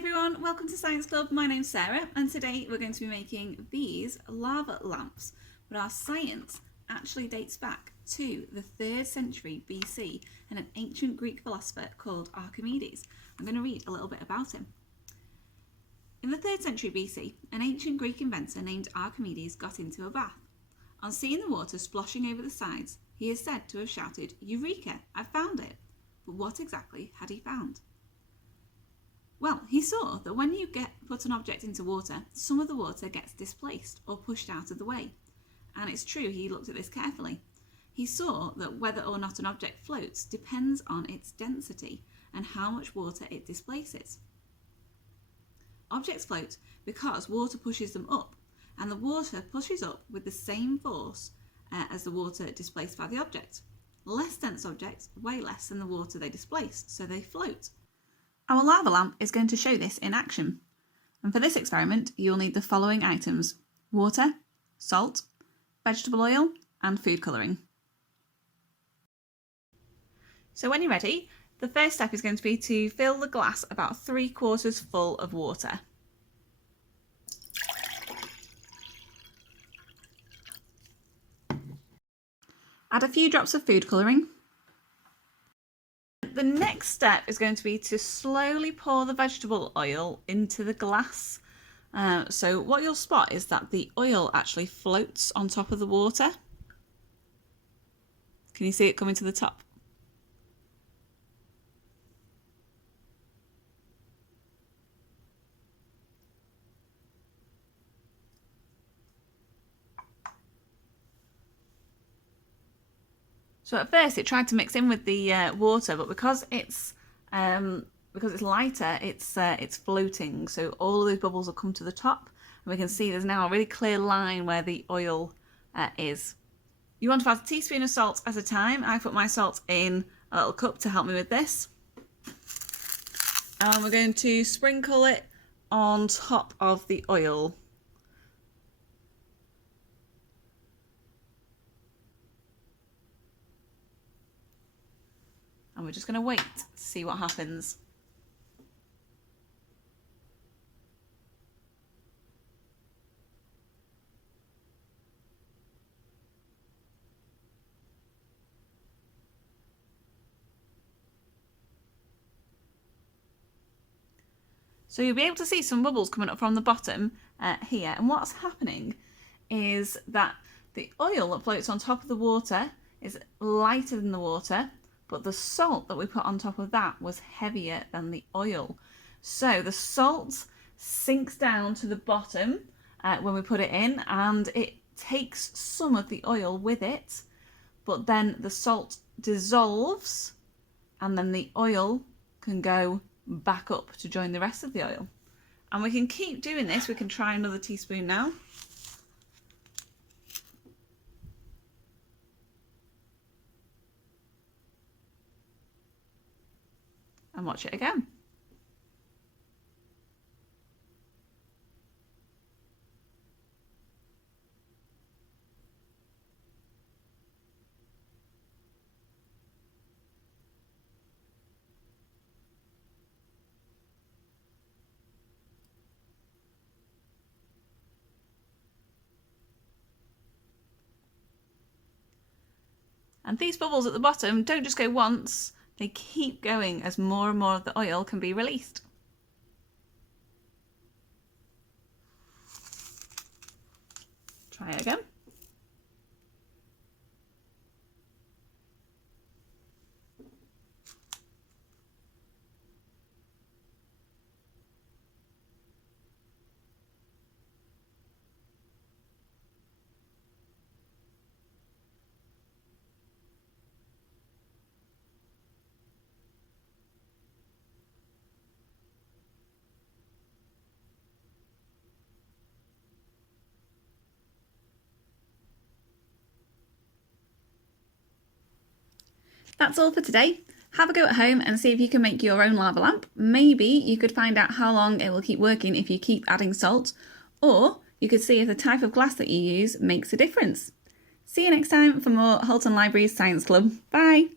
everyone, welcome to Science Club. My name's Sarah and today we're going to be making these lava lamps, but our science actually dates back to the 3rd century BC and an ancient Greek philosopher called Archimedes. I'm going to read a little bit about him. In the 3rd century BC, an ancient Greek inventor named Archimedes got into a bath. On seeing the water splashing over the sides, he is said to have shouted, "Eureka, I've found it!" But what exactly had he found? Well, he saw that when you put an object into water, some of the water gets displaced or pushed out of the way. And it's true, he looked at this carefully. He saw that whether or not an object floats depends on its density and how much water it displaces. Objects float because water pushes them up, and the water pushes up with the same force as the water displaced by the object. Less dense objects weigh less than the water they displaced, so they float. Our lava lamp is going to show this in action. And for this experiment, you'll need the following items: water, salt, vegetable oil, and food colouring. So when you're ready, the first step is going to be to fill the glass about 3/4 full of water. Add a few drops of food colouring. The next step is going to be to slowly pour the vegetable oil into the glass. So what you'll spot is that the oil actually floats on top of the water. Can you see it coming to the top? So at first it tried to mix in with the water, but because it's lighter, it's floating. So all of those bubbles will come to the top, and we can see there's now a really clear line where the oil is. You want to add a teaspoon of salt at a time. I put my salt in a little cup to help me with this, and we're going to sprinkle it on top of the oil. And we're just going to wait to see what happens. So you'll be able to see some bubbles coming up from the bottom here. And what's happening is that the oil that floats on top of the water is lighter than the water, but the salt that we put on top of that was heavier than the oil. So the salt sinks down to the bottom when we put it in, and it takes some of the oil with it, but then the salt dissolves and then the oil can go back up to join the rest of the oil. And we can keep doing this. We can try another teaspoon now. And watch it again. And these bubbles at the bottom don't just go once, they keep going as more and more of the oil can be released. Try it again. That's all for today. Have a go at home and see if you can make your own lava lamp. Maybe you could find out how long it will keep working if you keep adding salt, or you could see if the type of glass that you use makes a difference. See you next time for more Halton Library's Science Club. Bye!